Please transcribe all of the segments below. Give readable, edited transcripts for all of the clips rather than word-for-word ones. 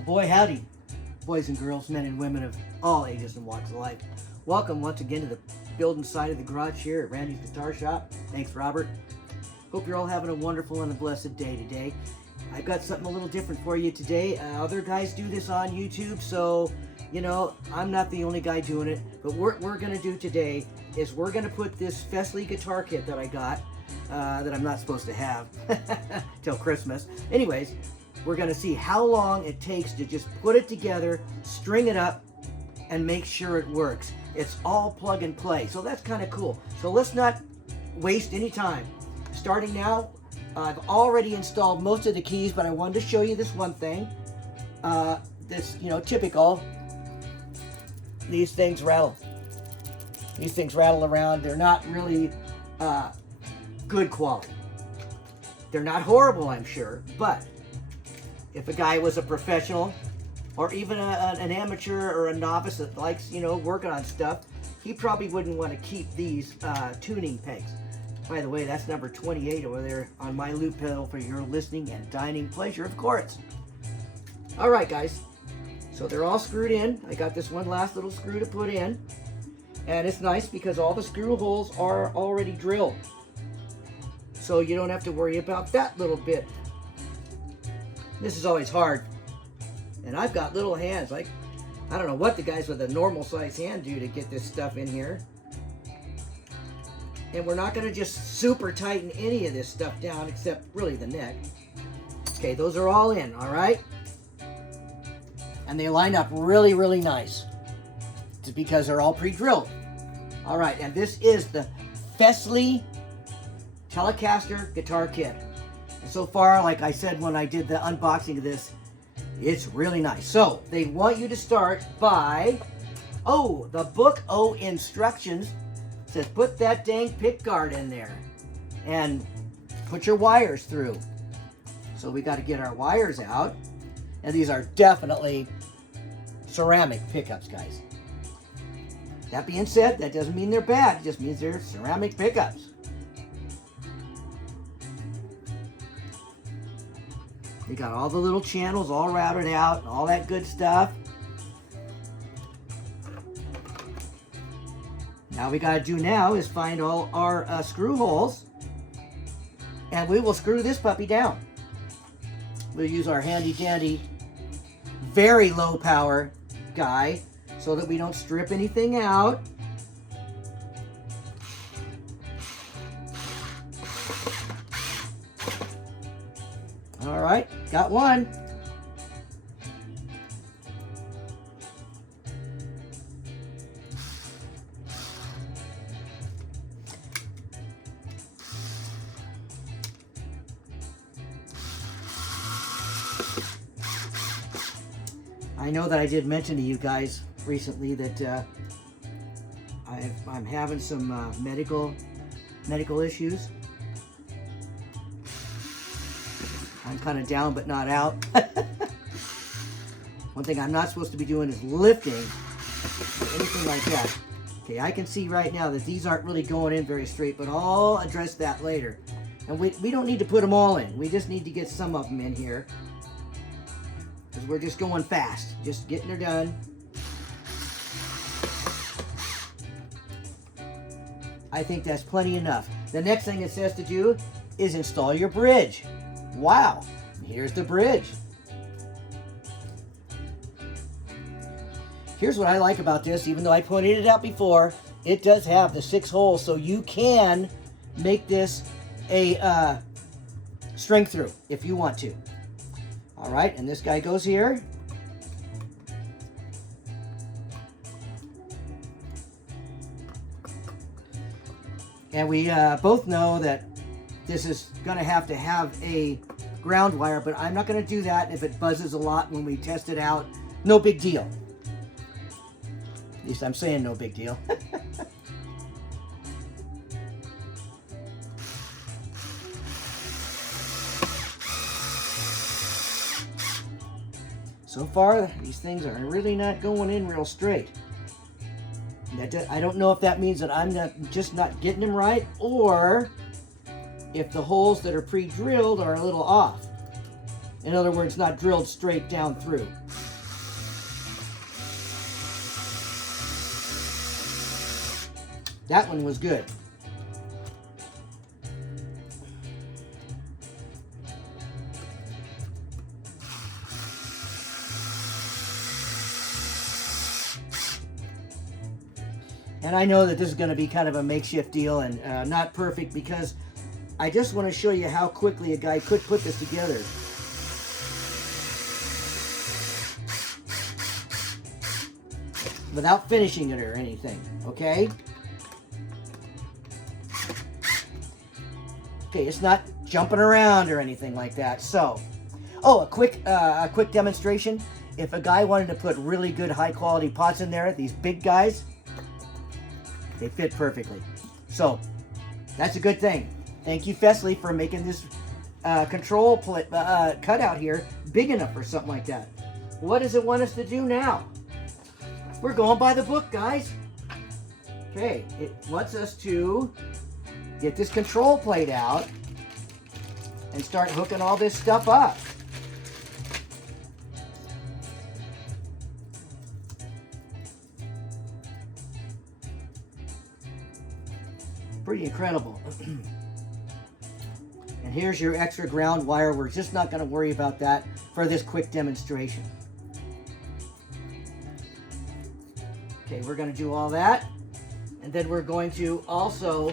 Well, boy, howdy, boys and girls, men and women of all ages and walks of life. Welcome once again to the building side of the garage here at Randy's Guitar Shop. Thanks, Robert. Hope you're all having a wonderful and a blessed day today. I've got something a little different for you today. Other guys do this on YouTube, so, you know, I'm not the only guy doing it. But what we're going to do today is we're going to put this Fesley guitar kit that I got, that I'm not supposed to have till Christmas. Anyways, we're going to see how long it takes to just put it together, string it up, and make sure it works. It's all plug and play, so that's kind of cool. So let's not waste any time. Starting now, I've already installed most of the keys, but I wanted to show you this one thing. This, you know, typical. These things rattle. These things rattle around. They're not really good quality. They're not horrible, I'm sure, but if a guy was a professional or even an amateur or a novice that likes, you know, working on stuff, he probably wouldn't want to keep these tuning pegs. By the way, that's number 28 over there on my loop pedal for your listening and dining pleasure, of course. All right, guys. So they're all screwed in. I got this one last little screw to put in. And it's nice because all the screw holes are already drilled. So you don't have to worry about that little bit. This is always hard. And I've got little hands. Like, I don't know what the guys with a normal size hand do to get this stuff in here. And we're not going to just super tighten any of this stuff down except really the neck. Okay, those are all in, all right? And they line up really, really nice. It's because they're all pre-drilled. All right, and this is the Fesley Telecaster guitar kit. And so far, like I said when I did the unboxing of this, it's really nice. So they want you to start by, the book instructions says put that dang pick guard in there and put your wires through. So we got to get our wires out, and these are definitely ceramic pickups, guys. That being said, that doesn't mean they're bad. It just means they're ceramic pickups. We got all the little channels all routed out, all that good stuff. Now we got to do now is find all our screw holes, and we will screw this puppy down. We'll use our handy dandy, very low power guy so that we don't strip anything out. All right, got one. I know that I did mention to you guys recently that I'm having some medical issues. I'm kind of down but not out. One thing I'm not supposed to be doing is lifting or anything like that. Okay, I can see right now that these aren't really going in very straight, but I'll address that later. And we don't need to put them all in. We just need to get some of them in here, because we're just going fast, just getting her done. I think that's plenty enough. The next thing it says to do is install your bridge. Wow, here's the bridge. Here's what I like about this, even though I pointed it out before, it does have the 6 holes, so you can make this a string through if you want to. All right, and this guy goes here. And we both know that this is going to have a ground wire, but I'm not going to do that. If it buzzes a lot when we test it out, no big deal. At least I'm saying no big deal. So far, these things are really not going in real straight. I don't know if that means that I'm just not getting them right, or if the holes that are pre-drilled are a little off. In other words, not drilled straight down through. That one was good. And I know that this is going to be kind of a makeshift deal and not perfect, because I just want to show you how quickly a guy could put this together. Without finishing it or anything, okay? Okay, it's not jumping around or anything like that. So, oh, a quick demonstration. If a guy wanted to put really good high quality pots in there, these big guys, they fit perfectly. So, that's a good thing. Thank you, Fesley, for making this control cutout here big enough for something like that. What does it want us to do now? We're going by the book, guys. Okay, it wants us to get this control plate out and start hooking all this stuff up. Pretty incredible. And here's your extra ground wire. We're just not going to worry about that for this quick demonstration. Okay, we're going to do all that. And then we're going to also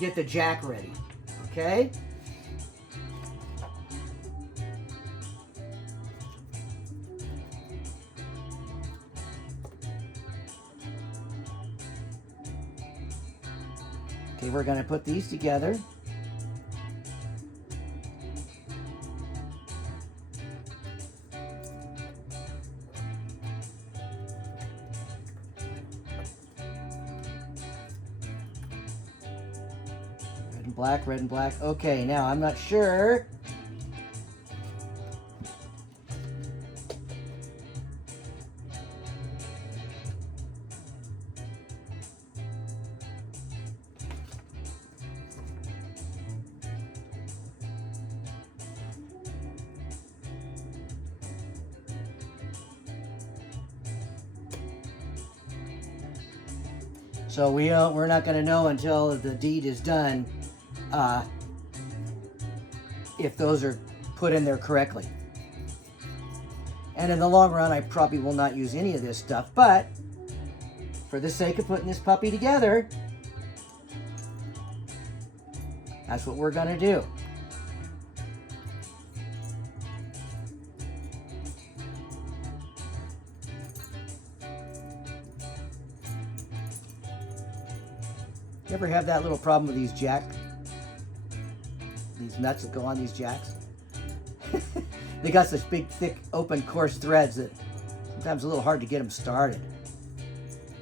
get the jack ready. Okay? Okay, we're going to put these together. Red and black, red and black. Okay, now I'm not sure. So we're not going to know until the deed is done if those are put in there correctly. And in the long run, I probably will not use any of this stuff, but for the sake of putting this puppy together, that's what we're going to do. You ever have that little problem with these nuts that go on these jacks? They got such big, thick, open, coarse threads that sometimes it's a little hard to get them started.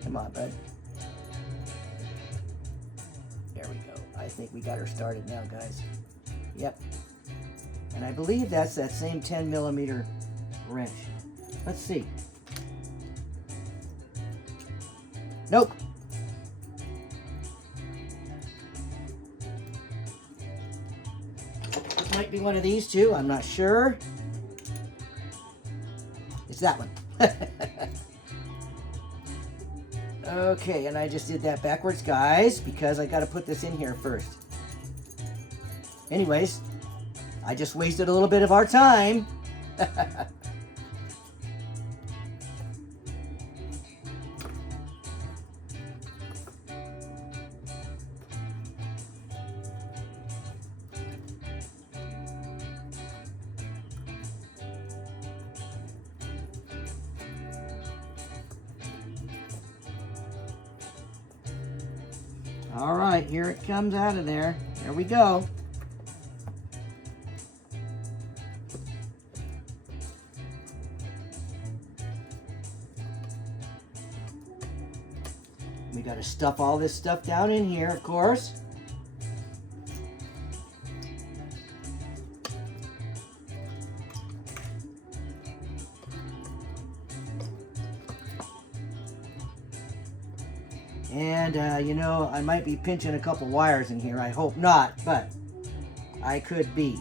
Come on, bud. There we go. I think we got her started now, guys. Yep. And I believe that's that same 10 millimeter wrench. Let's see. Nope. Might be one of these two, I'm not sure. It's that one. Okay, and I just did that backwards, guys, because I got to put this in here first. Anyways, I just wasted a little bit of our time. All right, here it comes out of there. There we go. We got to stuff all this stuff down in here, of course. And, you know, I might be pinching a couple wires in here. I hope not, but I could be.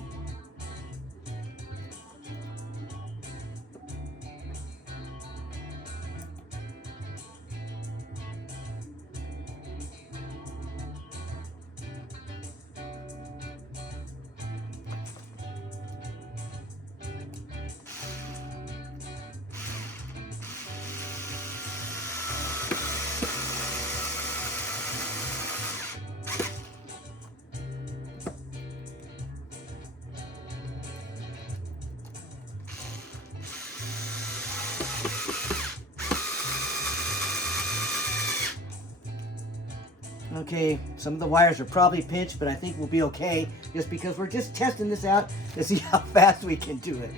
Okay, some of the wires are probably pinched, but I think we'll be okay just because we're just testing this out to see how fast we can do it.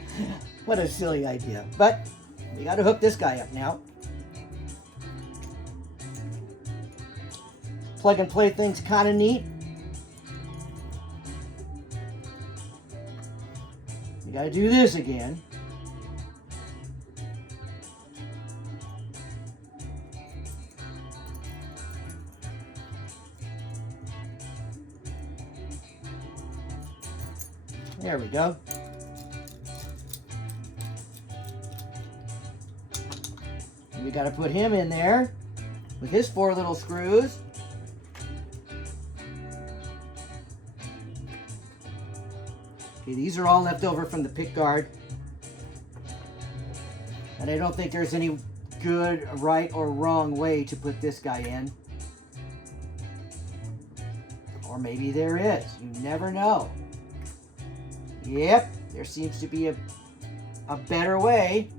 What a silly idea. But we got to hook this guy up now. Plug and play thing's kind of neat. We got to do this again. There we go. And we got to put him in there with his 4 little screws. Okay, these are all left over from the pick guard. And I don't think there's any good, right, or wrong way to put this guy in. Or maybe there is. You never know. Yep, there seems to be a better way.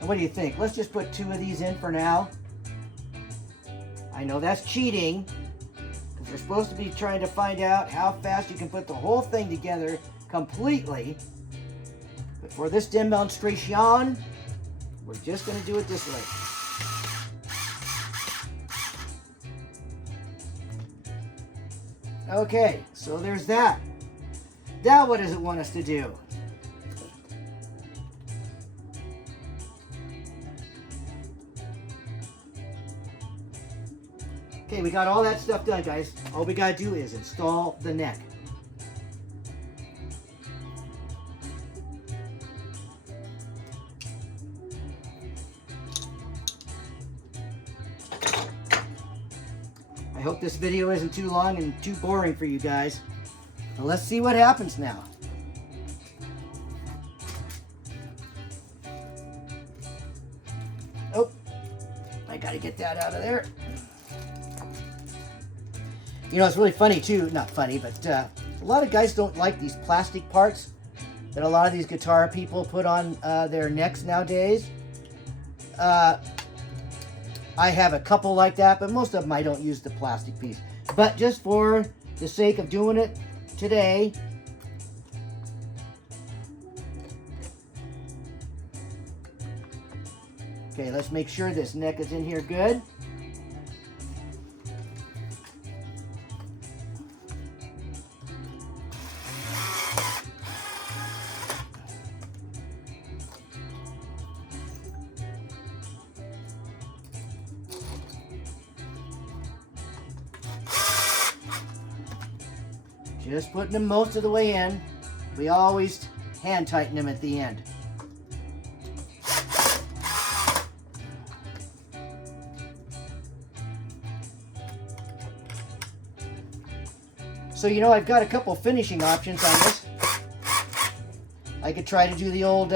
What do you think? Let's just put 2 of these in for now. I know that's cheating, because we're supposed to be trying to find out how fast you can put the whole thing together completely. But for this demonstration, we're just going to do it this way. Okay, so there's that. Now what does it want us to do? Okay, we got all that stuff done, guys. All we got to do is install the neck. I hope this video isn't too long and too boring for you guys. Well, let's see what happens now. Oh, I got to get that out of there. You know, it's really funny too, not funny, but a lot of guys don't like these plastic parts that a lot of these guitar people put on their necks nowadays. I have a couple like that, but most of them I don't use the plastic piece. But just for the sake of doing it today, okay, let's make sure this neck is in here good. Just putting them most of the way in. We always hand tighten them at the end. So, you know, I've got a couple finishing options on this. I could try to do the old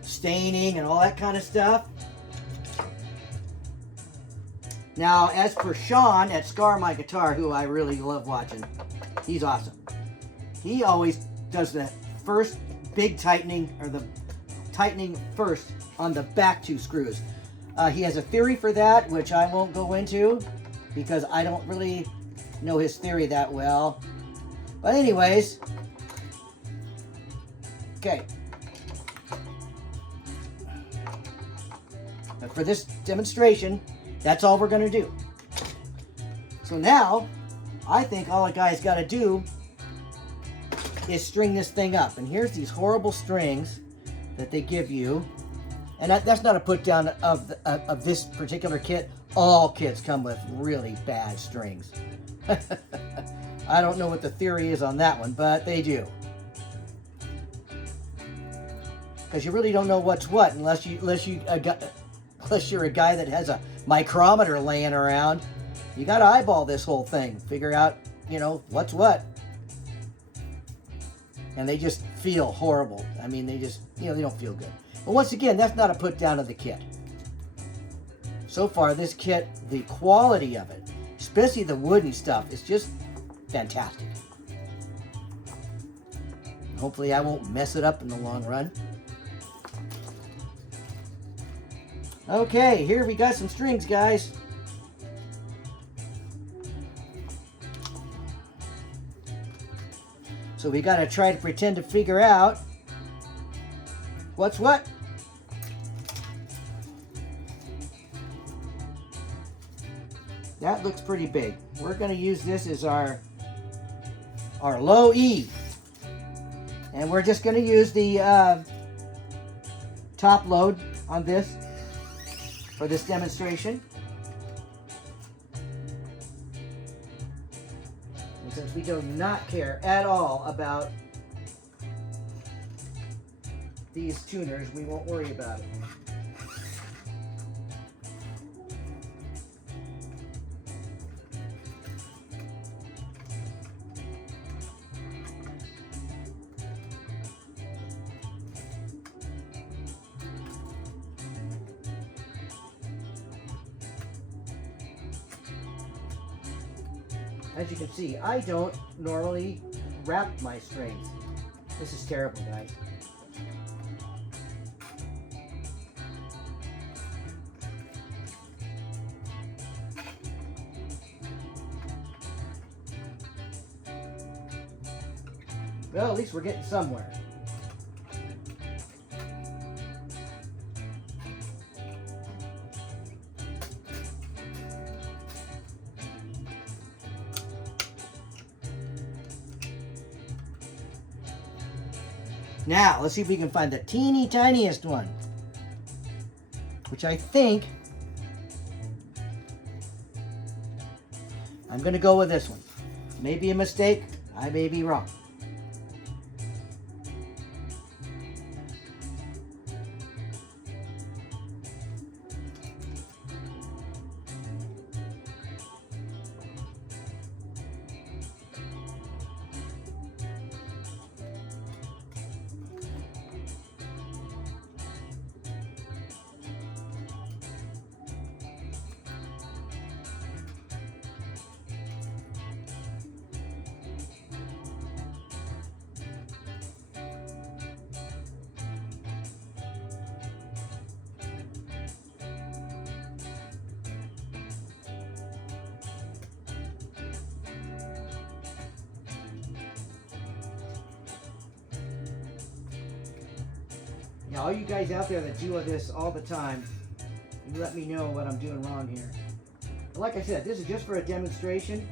staining and all that kind of stuff. Now, as for Sean at Scar My Guitar, who I really love watching, he's awesome. He always does the first big tightening, or the tightening first on the back 2 screws. He has a theory for that, which I won't go into because I don't really know his theory that well. But anyways, okay. But for this demonstration, that's all we're going to do. So now, I think all a guy's got to do is string this thing up. And here's these horrible strings that they give you. And that's not a put down of this particular kit. All kits come with really bad strings. I don't know what the theory is on that one, but they do. Because you really don't know what's what unless you're a guy that has a micrometer laying around. You got to eyeball this whole thing, figure out, what's what. And they just feel horrible. I mean, they just, they don't feel good. But once again, that's not a put down of the kit. So far, this kit, the quality of it, especially the wooden stuff, is just fantastic. Hopefully, I won't mess it up in the long run. Okay, here we got some strings, guys. So we got to try to pretend to figure out what's what. That looks pretty big. We're going to use this as our low E. And we're just going to use the top load on this for this demonstration. And since we do not care at all about these tuners, we won't worry about it. As you can see, I don't normally wrap my strings. This is terrible, guys. Well, at least we're getting somewhere. Now, let's see if we can find the teeny tiniest one, which I think I'm going to go with this one. Maybe a mistake. I may be wrong. Now, all you guys out there that do this all the time, you let me know what I'm doing wrong here. But like I said, this is just for a demonstration.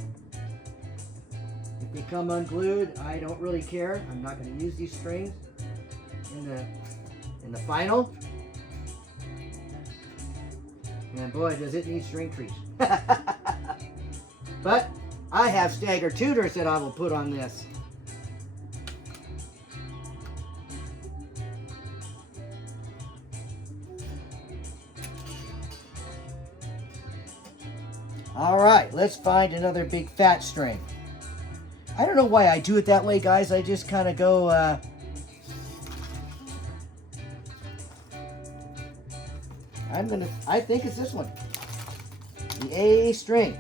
If they come unglued, I don't really care. I'm not going to use these strings in the final. And boy, does it need string trees. But I have staggered tuners that I will put on this. All right, let's find another big fat string. I don't know why I do it that way, guys. I just kind of go, I think it's this one. The A string.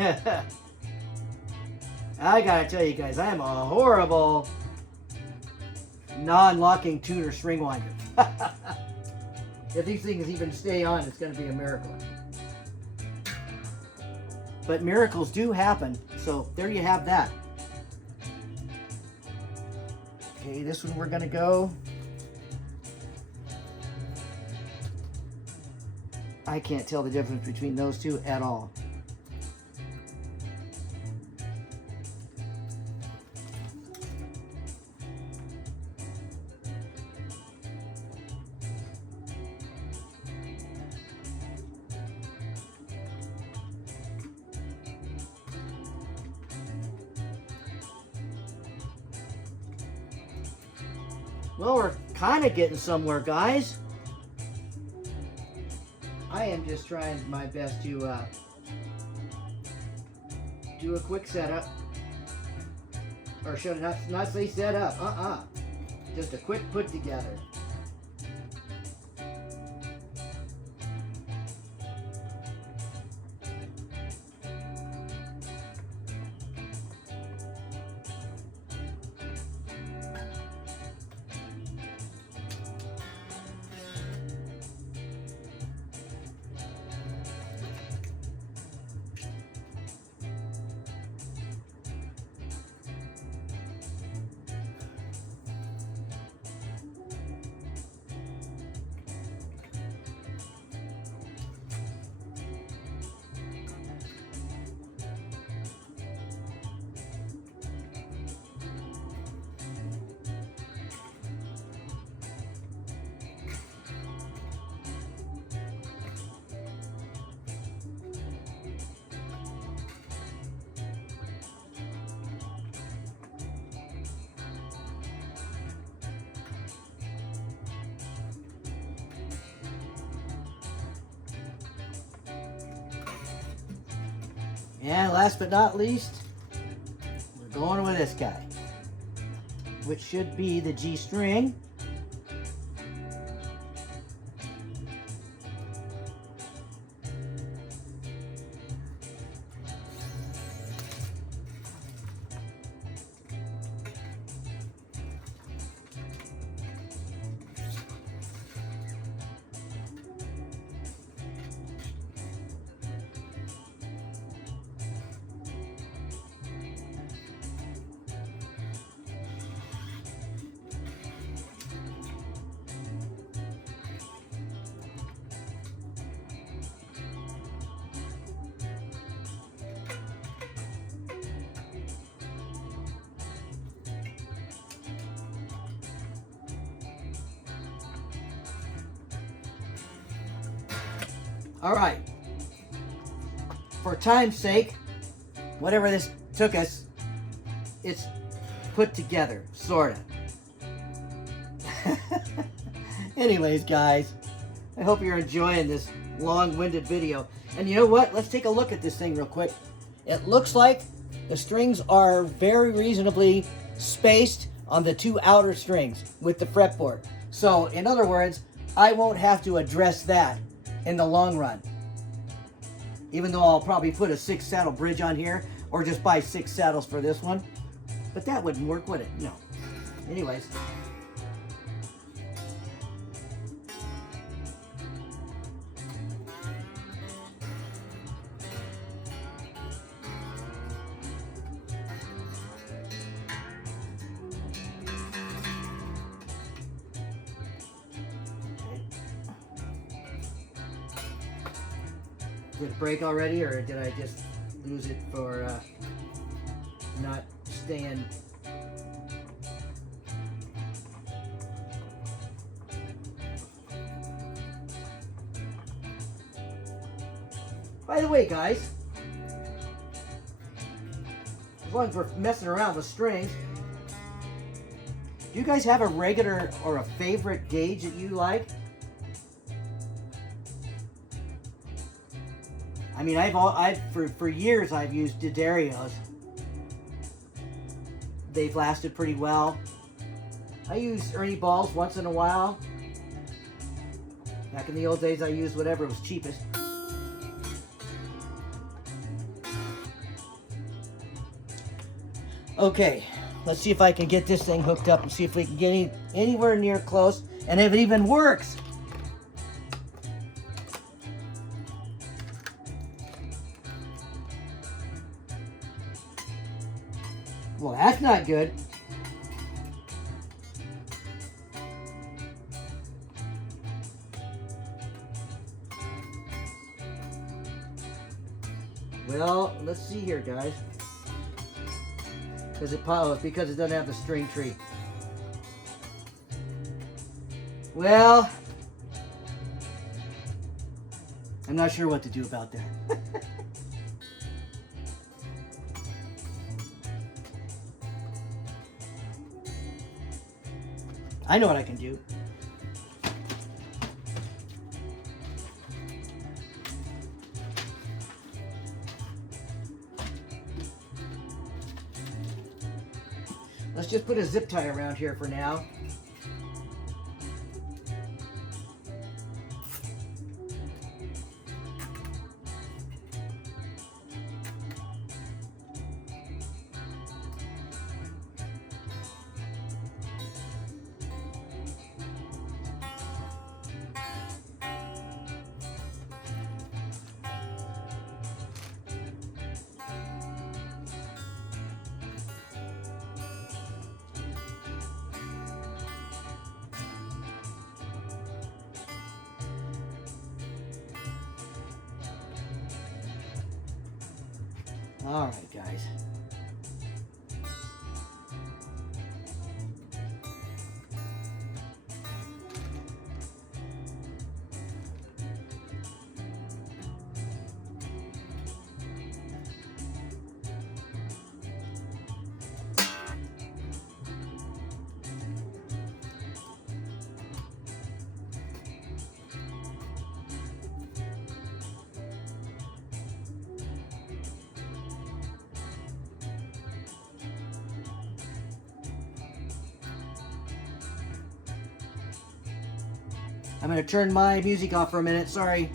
I gotta tell you guys, I am a horrible non-locking tuner string winder. If these things even stay on, it's gonna be a miracle. But miracles do happen, so there you have that. Okay, this one we're gonna go. I can't tell the difference between those two at all. Well, we're kind of getting somewhere, guys. I am just trying my best to do a quick setup. Or should I not say setup? Just a quick put together. And last but not least, we're going with this guy, which should be the G string. All right, for time's sake, whatever this took us, it's put together, sort of. Anyways, guys, I hope you're enjoying this long-winded video. And you know what? Let's take a look at this thing real quick. It looks like the strings are very reasonably spaced on the two outer strings with the fretboard. So, in other words, I won't have to address that in the long run. Even though I'll probably put a 6-saddle bridge on here, or just buy 6 saddles for this one. But that wouldn't work, would it? No. Anyways. Did it break already, or did I just lose it for not staying? By the way, guys, as long as we're messing around with strings, do you guys have a regular or a favorite gauge that you like? I mean, for years I've used D'Addarios. They've lasted pretty well. I use Ernie balls once in a while. Back in the old days, I used whatever was cheapest. Okay, let's see if I can get this thing hooked up and see if we can get anywhere near close and if it even works. Well, that's not good. Well, let's see here, guys. Because it's because it doesn't have the string tree. Well, I'm not sure what to do about that. I know what I can do. Let's just put a zip tie around here for now. All right, guys. I'm going to turn my music off for a minute. Sorry.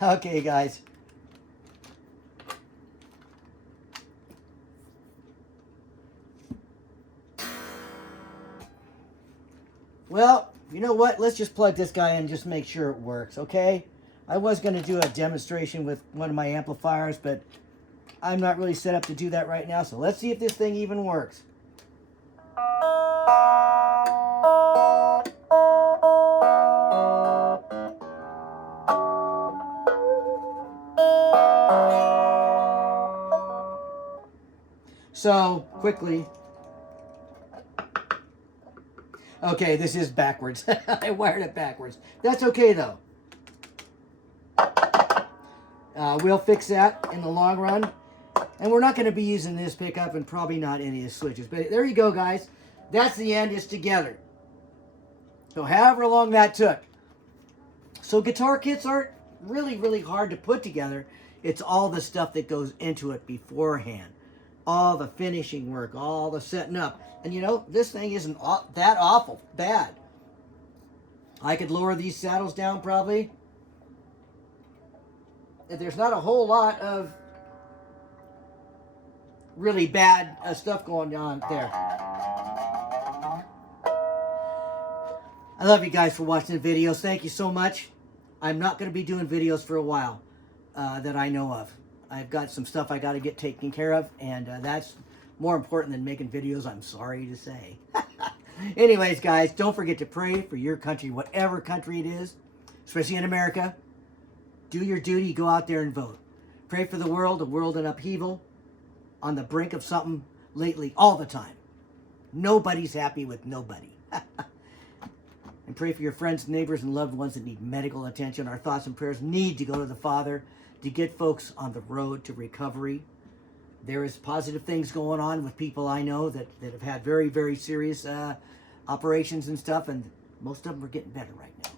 Okay, guys. Well, you know what? Let's just plug this guy in and just make sure it works, okay? I was going to do a demonstration with one of my amplifiers, but I'm not really set up to do that right now. So let's see if this thing even works. So, quickly. Okay, this is backwards. I wired it backwards. That's okay, though. We'll fix that in the long run. And we're not going to be using this pickup and probably not any of the switches. But there you go, guys. That's the end. It's together. So however long that took. So guitar kits aren't really hard to put together. It's all the stuff that goes into it beforehand. All the finishing work, all the setting up. And you know, this thing isn't that awful bad. I could lower these saddles down probably. There's not a whole lot of really bad stuff going on there. I love you guys for watching the videos. Thank you so much. I'm not going to be doing videos for a while that I know of. I've got some stuff I got to get taken care of, and that's more important than making videos, I'm sorry to say. Anyways, guys, don't forget to pray for your country, whatever country it is, especially in America. Do your duty, go out there and vote. Pray for the world in upheaval, on the brink of something lately, all the time. Nobody's happy with nobody. And pray for your friends, neighbors, and loved ones that need medical attention. Our thoughts and prayers need to go to the Father to get folks on the road to recovery. There is positive things going on with people I know that have had very serious operations and stuff, and most of them are getting better right now.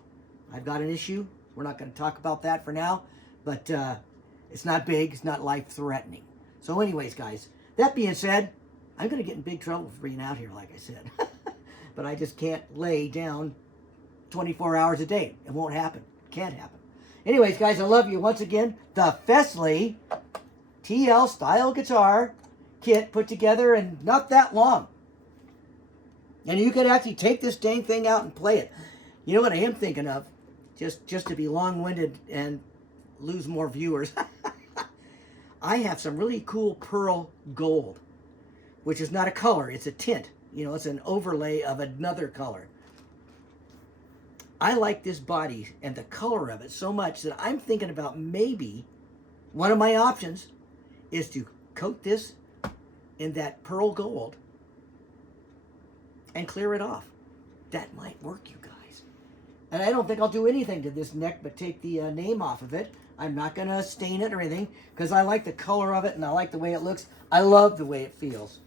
I've got an issue. We're not going to talk about that for now, but it's not big. It's not life-threatening. So anyways, guys, that being said, I'm going to get in big trouble for being out here, like I said. But I just can't lay down 24 hours a day. It won't happen. Can't happen. Anyways, guys, I love you. Once again, the Fesley TL style guitar kit put together in not that long. And you could actually take this dang thing out and play it. You know what I am thinking of? Just to be long-winded and lose more viewers. I have some really cool pearl gold, which is not a color. It's a tint. You know, it's an overlay of another color. I like this body and the color of it so much that I'm thinking about maybe one of my options is to coat this in that pearl gold and clear it off. That might work, you guys. And I don't think I'll do anything to this neck but take the name off of it. I'm not going to stain it or anything because I like the color of it and I like the way it looks. I love the way it feels.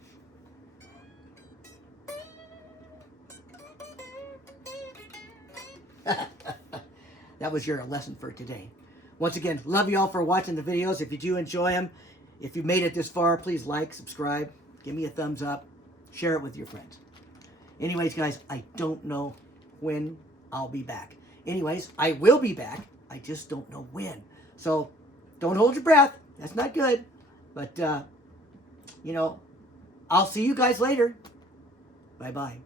That was your lesson for today. Once again, love you all for watching the videos. If you do enjoy them, if you made it this far, please like, subscribe, give me a thumbs up, share it with your friends. Anyways, guys, I don't know when I'll be back. Anyways, I will be back. I just don't know when. So don't hold your breath. That's not good. But, you know, I'll see you guys later. Bye-bye.